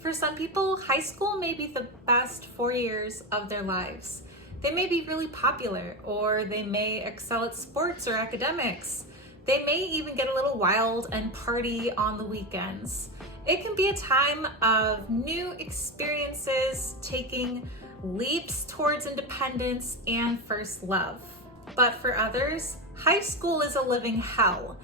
For some people, high school may be the best 4 years of their lives. They may be really popular, or they may excel at sports or academics. They may even get a little wild and party on the weekends. It can be a time of new experiences, taking leaps towards independence and first love. But for others, high school is a living hell.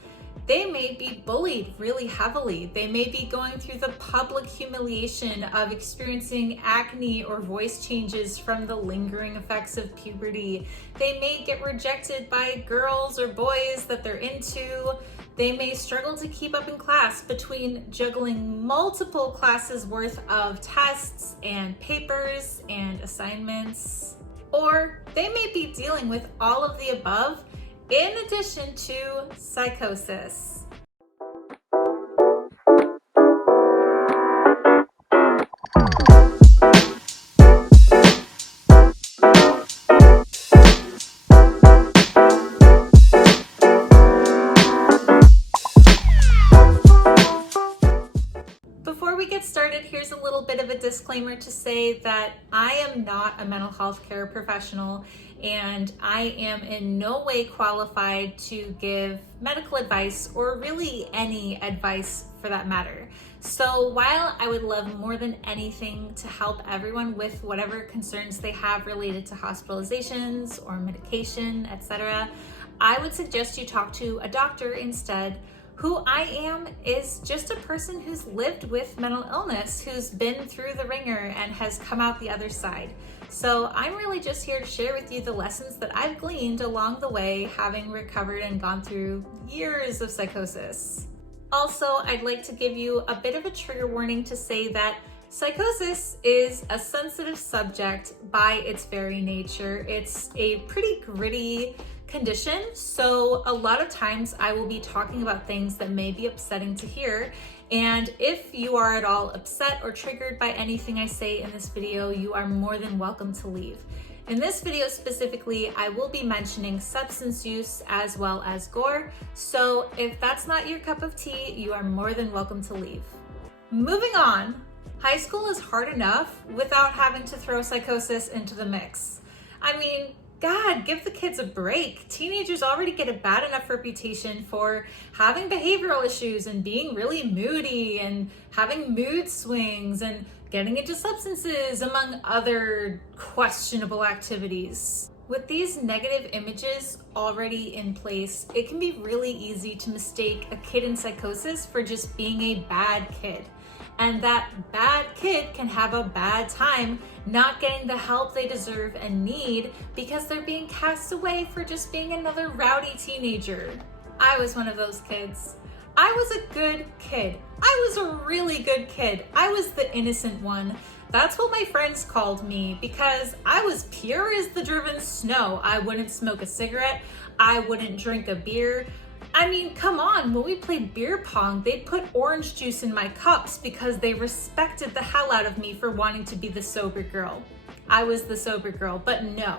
They may be bullied really heavily. They may be going through the public humiliation of experiencing acne or voice changes from the lingering effects of puberty. They may get rejected by girls or boys that they're into. They may struggle to keep up in class between juggling multiple classes worth of tests and papers and assignments. Or they may be dealing with all of the above in addition to psychosis. Before we get started, here's a little bit of a disclaimer to say that I am not a mental health care professional and I am in no way qualified to give medical advice or really any advice for that matter. So while I would love more than anything to help everyone with whatever concerns they have related to hospitalizations or medication, etc., I would suggest you talk to a doctor instead. Who I am is just a person who's lived with mental illness, who's been through the ringer and has come out the other side. So I'm really just here to share with you the lessons that I've gleaned along the way, having recovered and gone through years of psychosis. Also, I'd like to give you a bit of a trigger warning to say that psychosis is a sensitive subject by its very nature. It's a pretty gritty condition, so a lot of times I will be talking about things that may be upsetting to hear, and if you are at all upset or triggered by anything I say in this video, you are more than welcome to leave. In this video specifically, I will be mentioning substance use as well as gore, so if that's not your cup of tea, you are more than welcome to leave. Moving on, high school is hard enough without having to throw psychosis into the mix. I mean, God, give the kids a break. Teenagers already get a bad enough reputation for having behavioral issues and being really moody and having mood swings and getting into substances, among other questionable activities. With these negative images already in place, it can be really easy to mistake a kid in psychosis for just being a bad kid. And that bad kid can have a bad time not getting the help they deserve and need because they're being cast away for just being another rowdy teenager. I was one of those kids. I was a good kid. I was a really good kid. I was the innocent one. That's what my friends called me because I was pure as the driven snow. I wouldn't smoke a cigarette. I wouldn't drink a beer. I mean, come on, when we played beer pong, they'd put orange juice in my cups because they respected the hell out of me for wanting to be the sober girl. I was the sober girl, but no.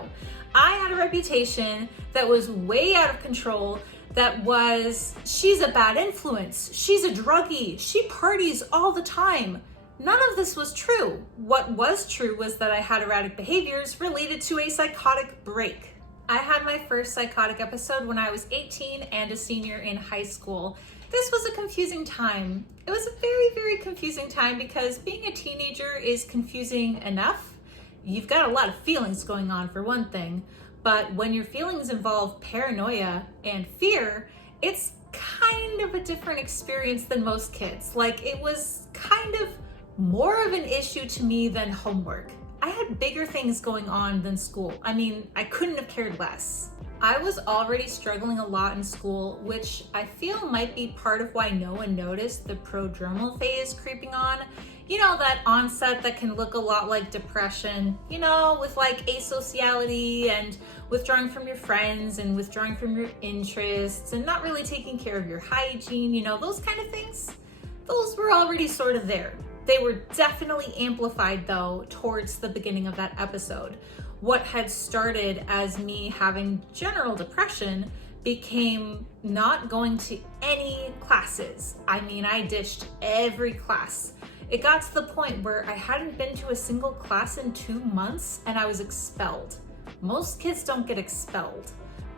I had a reputation that was way out of control, that was, she's a bad influence, she's a druggie, she parties all the time. None of this was true. What was true was that I had erratic behaviors related to a psychotic break. I had my first psychotic episode when I was 18 and a senior in high school. This was a confusing time. It was a very, very confusing time because being a teenager is confusing enough. You've got a lot of feelings going on for one thing, but when your feelings involve paranoia and fear, it's kind of a different experience than most kids. Like, it was kind of more of an issue to me than homework. I had bigger things going on than school. I mean, I couldn't have cared less. I was already struggling a lot in school, which I feel might be part of why no one noticed the prodromal phase creeping on. You know, that onset that can look a lot like depression, you know, with like asociality and withdrawing from your friends and withdrawing from your interests and not really taking care of your hygiene, you know, those kind of things. Those were already sort of there. They were definitely amplified though towards the beginning of that episode. What had started as me having general depression became not going to any classes. I mean, I ditched every class. It got to the point where I hadn't been to a single class in 2 months and I was expelled. Most kids don't get expelled,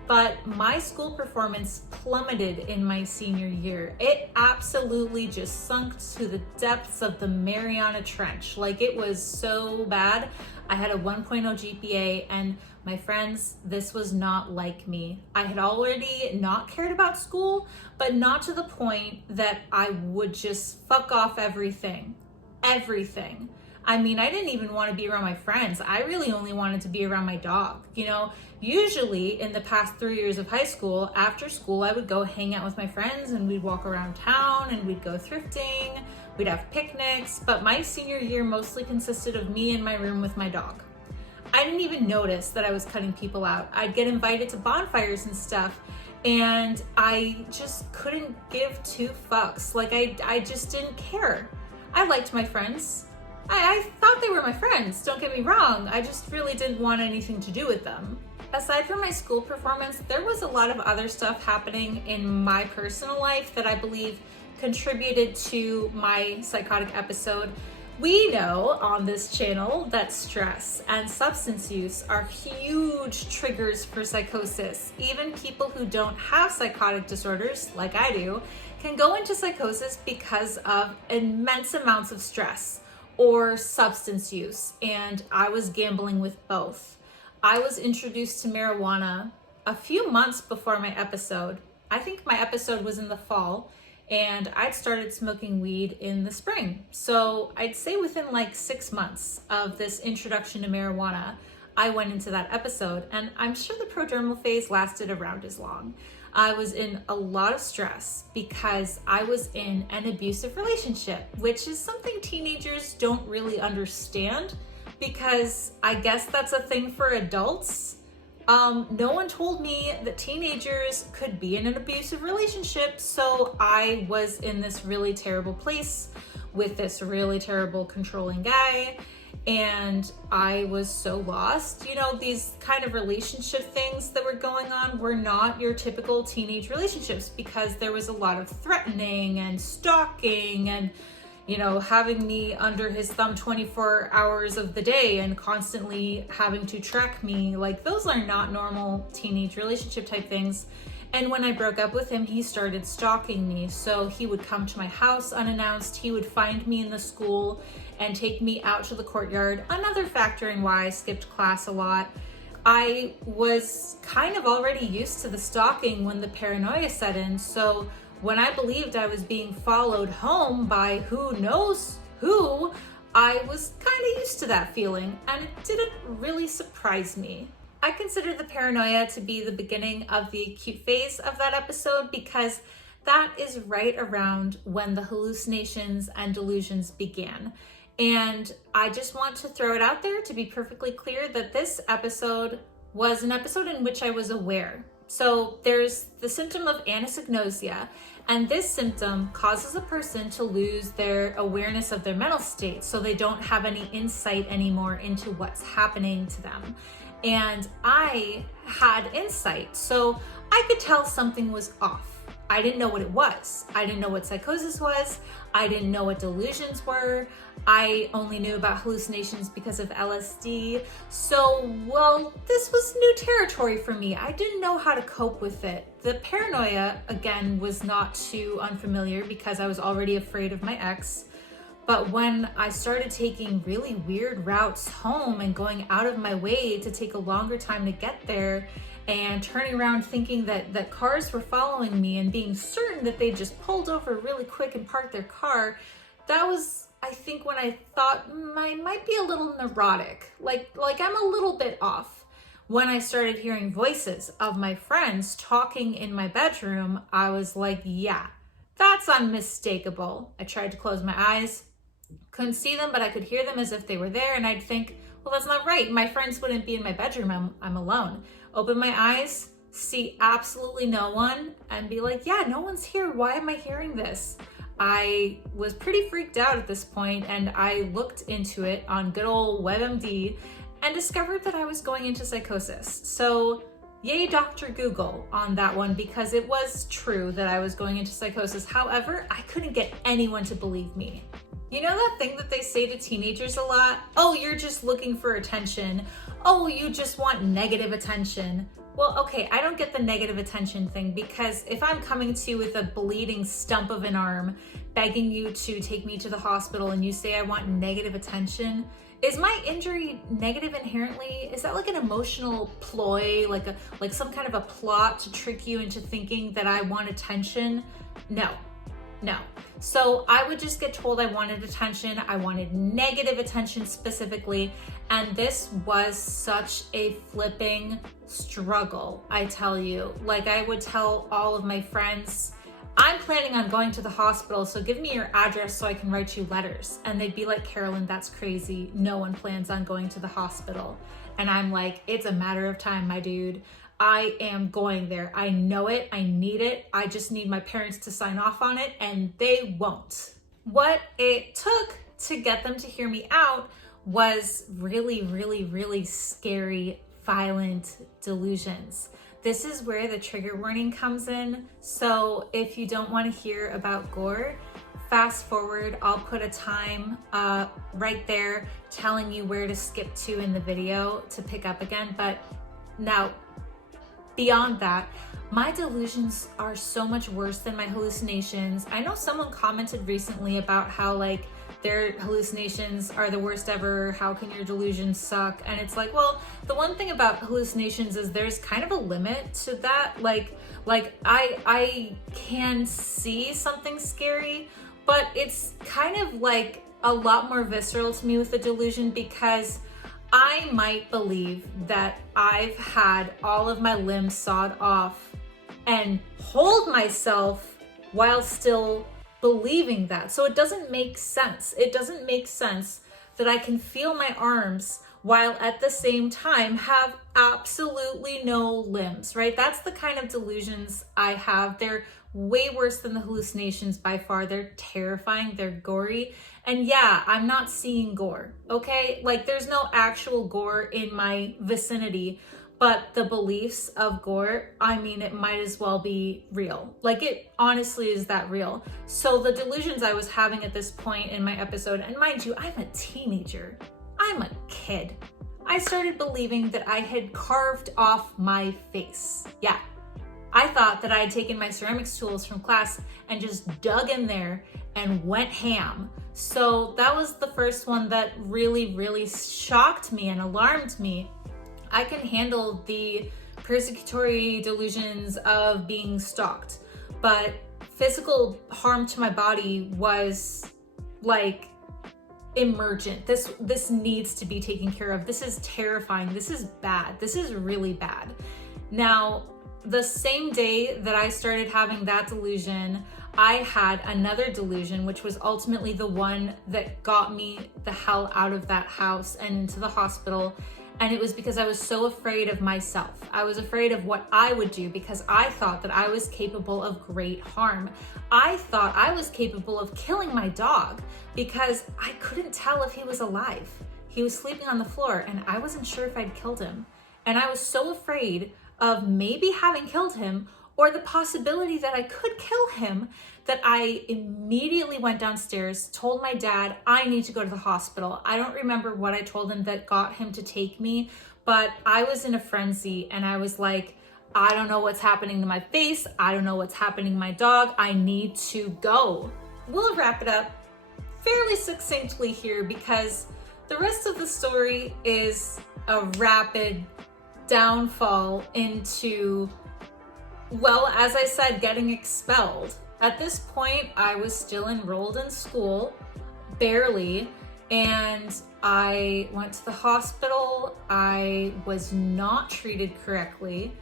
but my school performance plummeted in my senior year. It absolutely just sunk to the depths of the Mariana Trench. Like, it was so bad. I had a 1.0 GPA, and my friends, this was not like me. I had already not cared about school, but not to the point that I would just fuck off everything. Everything. I mean, I didn't even want to be around my friends. I really only wanted to be around my dog. You know, usually in the past 3 years of high school, after school, I would go hang out with my friends and we'd walk around town and we'd go thrifting, we'd have picnics. But my senior year mostly consisted of me in my room with my dog. I didn't even notice that I was cutting people out. I'd get invited to bonfires and stuff, and I just couldn't give two fucks. Like, I just didn't care. I liked my friends. I thought they were my friends, don't get me wrong. I just really didn't want anything to do with them. Aside from my school performance, there was a lot of other stuff happening in my personal life that I believe contributed to my psychotic episode. We know on this channel that stress and substance use are huge triggers for psychosis. Even people who don't have psychotic disorders, like I do, can go into psychosis because of immense amounts of stress or substance use, and I was gambling with both. I was introduced to marijuana a few months before my episode. I think my episode was in the fall, and I'd started smoking weed in the spring. So I'd say within like 6 months of this introduction to marijuana, I went into that episode, and I'm sure the prodromal phase lasted around as long. I was in a lot of stress because I was in an abusive relationship, which is something teenagers don't really understand, because I guess that's a thing for adults. No one told me that teenagers could be in an abusive relationship, so I was in this really terrible place with this really terrible controlling guy, and I was so lost. You know, these kind of relationship things that were going on were not your typical teenage relationships, because there was a lot of threatening and stalking and, you know, having me under his thumb 24 hours of the day and constantly having to track me. Like, those are not normal teenage relationship type things. And when I broke up with him, he started stalking me. So he would come to my house unannounced. He would find me in the school and take me out to the courtyard. Another factor in why I skipped class a lot. I was kind of already used to the stalking when the paranoia set in. So when I believed I was being followed home by who knows who, I was kind of used to that feeling, and it didn't really surprise me. I consider the paranoia to be the beginning of the acute phase of that episode, because that is right around when the hallucinations and delusions began. And I just want to throw it out there to be perfectly clear that this episode was an episode in which I was aware. So there's the symptom of anosognosia, and this symptom causes a person to lose their awareness of their mental state, so they don't have any insight anymore into what's happening to them. And I had insight, so I could tell something was off. I didn't know what it was. I didn't know what psychosis was. I didn't know what delusions were. I only knew about hallucinations because of LSD. So, well, this was new territory for me. I didn't know how to cope with it. The paranoia, again, was not too unfamiliar because I was already afraid of my ex. But when I started taking really weird routes home and going out of my way to take a longer time to get there, and turning around thinking that cars were following me and being certain that they just pulled over really quick and parked their car, that was, I think, when I thought I might be a little neurotic, like I'm a little bit off. When I started hearing voices of my friends talking in my bedroom, I was like, yeah, that's unmistakable. I tried to close my eyes, couldn't see them, but I could hear them as if they were there, and I'd think, well, that's not right. My friends wouldn't be in my bedroom. I'm alone. Open my eyes, see absolutely no one, and be like, yeah, no one's here. Why am I hearing this? I was pretty freaked out at this point, and I looked into it on good old WebMD and discovered that I was going into psychosis. So yay, Dr. Google on that one, because it was true that I was going into psychosis. However, I couldn't get anyone to believe me. You know that thing that they say to teenagers a lot? Oh, you're just looking for attention. Oh, you just want negative attention. Well, okay, I don't get the negative attention thing, because if I'm coming to you with a bleeding stump of an arm, begging you to take me to the hospital, and you say I want negative attention, is my injury negative inherently? Is that like an emotional ploy, like some kind of a plot to trick you into thinking that I want attention? No. So I would just get told I wanted attention. I wanted negative attention specifically. And this was such a flipping struggle, I tell you. Like, I would tell all of my friends, I'm planning on going to the hospital, so give me your address so I can write you letters. And they'd be like, Carolyn, that's crazy. No one plans on going to the hospital. And I'm like, it's a matter of time, my dude. I am going there. I know it. I need it. I just need my parents to sign off on it, and they won't. What it took to get them to hear me out was really, really, really scary, violent delusions. This is where the trigger warning comes in. So if you don't want to hear about gore, fast forward. I'll put a time right there telling you where to skip to in the video to pick up again. But now, beyond that, my delusions are so much worse than my hallucinations. I know someone commented recently about how like their hallucinations are the worst ever. How can your delusions suck? And it's like, well, the one thing about hallucinations is there's kind of a limit to that. Like I can see something scary, but it's kind of like a lot more visceral to me with a delusion, because I might believe that I've had all of my limbs sawed off and hold myself while still believing that. So it doesn't make sense. It doesn't make sense that I can feel my arms while at the same time have absolutely no limbs, right? That's the kind of delusions I have. They're way worse than the hallucinations by far. They're terrifying, they're gory. And yeah, I'm not seeing gore, okay? Like, there's no actual gore in my vicinity, but the beliefs of gore, I mean, it might as well be real. Like, it honestly is that real. So the delusions I was having at this point in my episode, and mind you, I'm a teenager, I'm a kid. I started believing that I had carved off my face. Yeah. I thought that I had taken my ceramics tools from class and just dug in there and went ham. So that was the first one that really, really shocked me and alarmed me. I can handle the persecutory delusions of being stalked, but physical harm to my body was like emergent. This needs to be taken care of. This is terrifying. This is bad. This is really bad. Now, the same day that I started having that delusion, I had another delusion, which was ultimately the one that got me the hell out of that house and into the hospital. And it was because I was so afraid of myself. I was afraid of what I would do, because I thought that I was capable of great harm. I thought I was capable of killing my dog because I couldn't tell if he was alive. He was sleeping on the floor and I wasn't sure if I'd killed him. And I was so afraid of maybe having killed him, or the possibility that I could kill him, that I immediately went downstairs, told my dad, I need to go to the hospital. I don't remember what I told him that got him to take me, but I was in a frenzy and I was like, I don't know what's happening to my face. I don't know what's happening to my dog. I need to go. We'll wrap it up fairly succinctly here, because the rest of the story is a rapid downfall into, well, as I said, getting expelled. At this point, I was still enrolled in school, barely, and I went to the hospital. I was not treated correctly.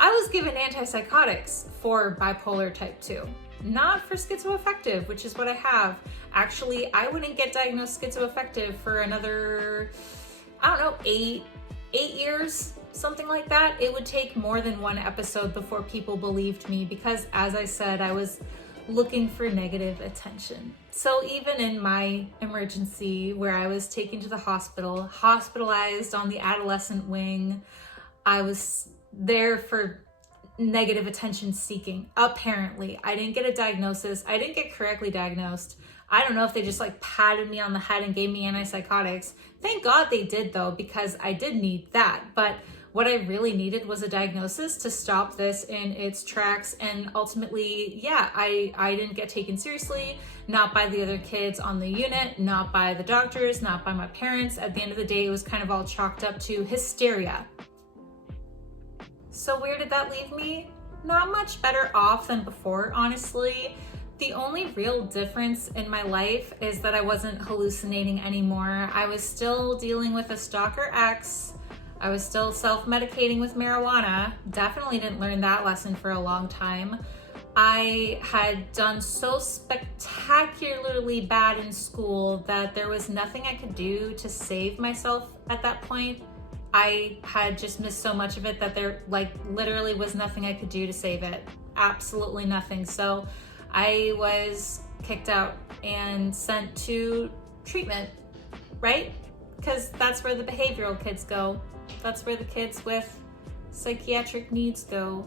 I was given antipsychotics for bipolar type 2, not for schizoaffective, which is what I have. Actually, I wouldn't get diagnosed schizoaffective for another, I don't know, eight years, something like that. It would take more than one episode before people believed me, because as I said, I was looking for negative attention. So even in my emergency, where I was taken to the hospital, hospitalized on the adolescent wing, I was there for negative attention seeking. Apparently, I didn't get a diagnosis. I didn't get correctly diagnosed. I don't know if they just like patted me on the head and gave me antipsychotics. Thank God they did though, because I did need that. But what I really needed was a diagnosis to stop this in its tracks. And ultimately, yeah, I didn't get taken seriously, not by the other kids on the unit, not by the doctors, not by my parents. At the end of the day, it was kind of all chalked up to hysteria. So where did that leave me? Not much better off than before, honestly. The only real difference in my life is that I wasn't hallucinating anymore. I was still dealing with a stalker ex. I was still self-medicating with marijuana. Definitely didn't learn that lesson for a long time. I had done so spectacularly bad in school that there was nothing I could do to save myself at that point. I had just missed so much of it that there like literally was nothing I could do to save it. Absolutely nothing. So I was kicked out and sent to treatment, right? Because that's where the behavioral kids go. That's where the kids with psychiatric needs go.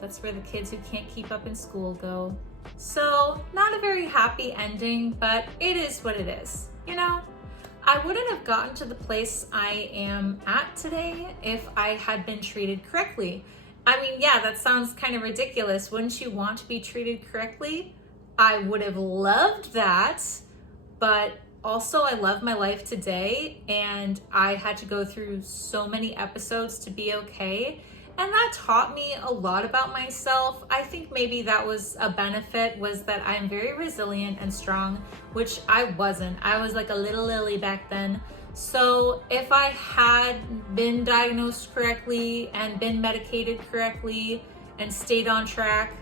That's where the kids who can't keep up in school go. So not a very happy ending, but it is what it is, you know? I wouldn't have gotten to the place I am at today if I had been treated correctly. I mean, yeah, that sounds kind of ridiculous. Wouldn't you want to be treated correctly? I would have loved that, but also I love my life today, and I had to go through so many episodes to be okay. And that taught me a lot about myself. I think maybe that was a benefit, was that I'm very resilient and strong, which I wasn't. I was like a little lily back then. So if I had been diagnosed correctly and been medicated correctly and stayed on track,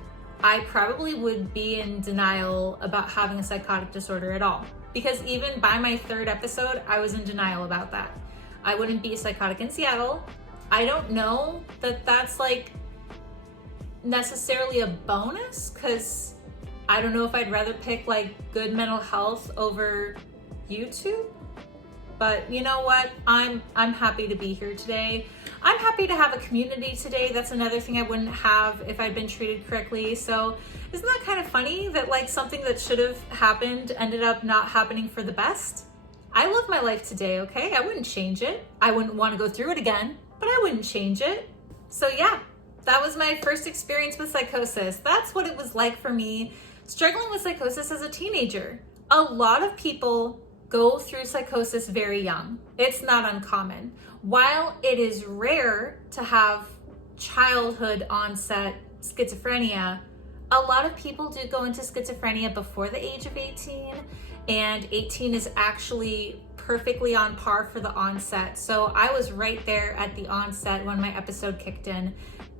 I probably would be in denial about having a psychotic disorder at all. Because even by my 3rd episode, I was in denial about that. I wouldn't be psychotic in Seattle. I don't know that that's like necessarily a bonus, because I don't know if I'd rather pick like good mental health over YouTube. But you know what? I'm happy to be here today. I'm happy to have a community today. That's another thing I wouldn't have if I'd been treated correctly. So isn't that kind of funny that like something that should have happened ended up not happening for the best? I love my life today, okay? I wouldn't change it. I wouldn't want to go through it again, but I wouldn't change it. So yeah, that was my first experience with psychosis. That's what it was like for me, struggling with psychosis as a teenager. A lot of people go through psychosis very young. It's not uncommon. While it is rare to have childhood onset schizophrenia, a lot of people do go into schizophrenia before the age of 18, and 18 is actually perfectly on par for the onset. So I was right there at the onset when my episode kicked in.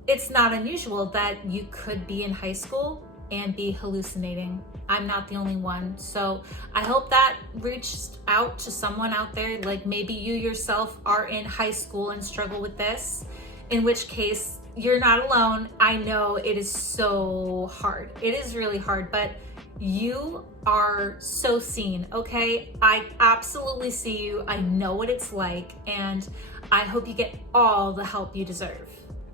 It's not unusual that you could be in high school and be hallucinating. I'm not the only one. So I hope that reached out to someone out there, like maybe you yourself are in high school and struggle with this, in which case you're not alone. I know it is so hard. It is really hard, but you are so seen, okay? I absolutely see you. I know what it's like, and I hope you get all the help you deserve.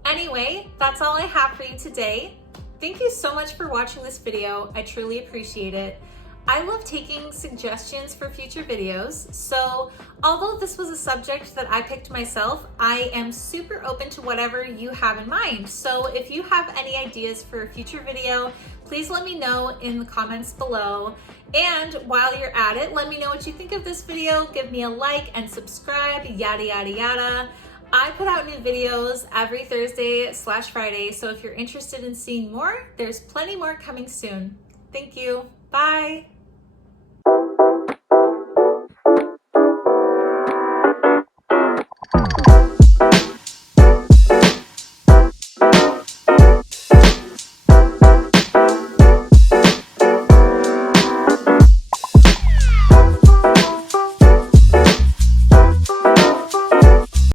Anyway, that's all I have for you today. Thank you so much for watching this video. I truly appreciate it. I love taking suggestions for future videos, so although this was a subject that I picked myself, I am super open to whatever you have in mind. So if you have any ideas for a future video, please let me know in the comments below. And while you're at it, let me know what you think of this video. Give me a like and subscribe, yada, yada, yada. I put out new videos every Thursday/Friday, so if you're interested in seeing more, there's plenty more coming soon. Thank you. Bye.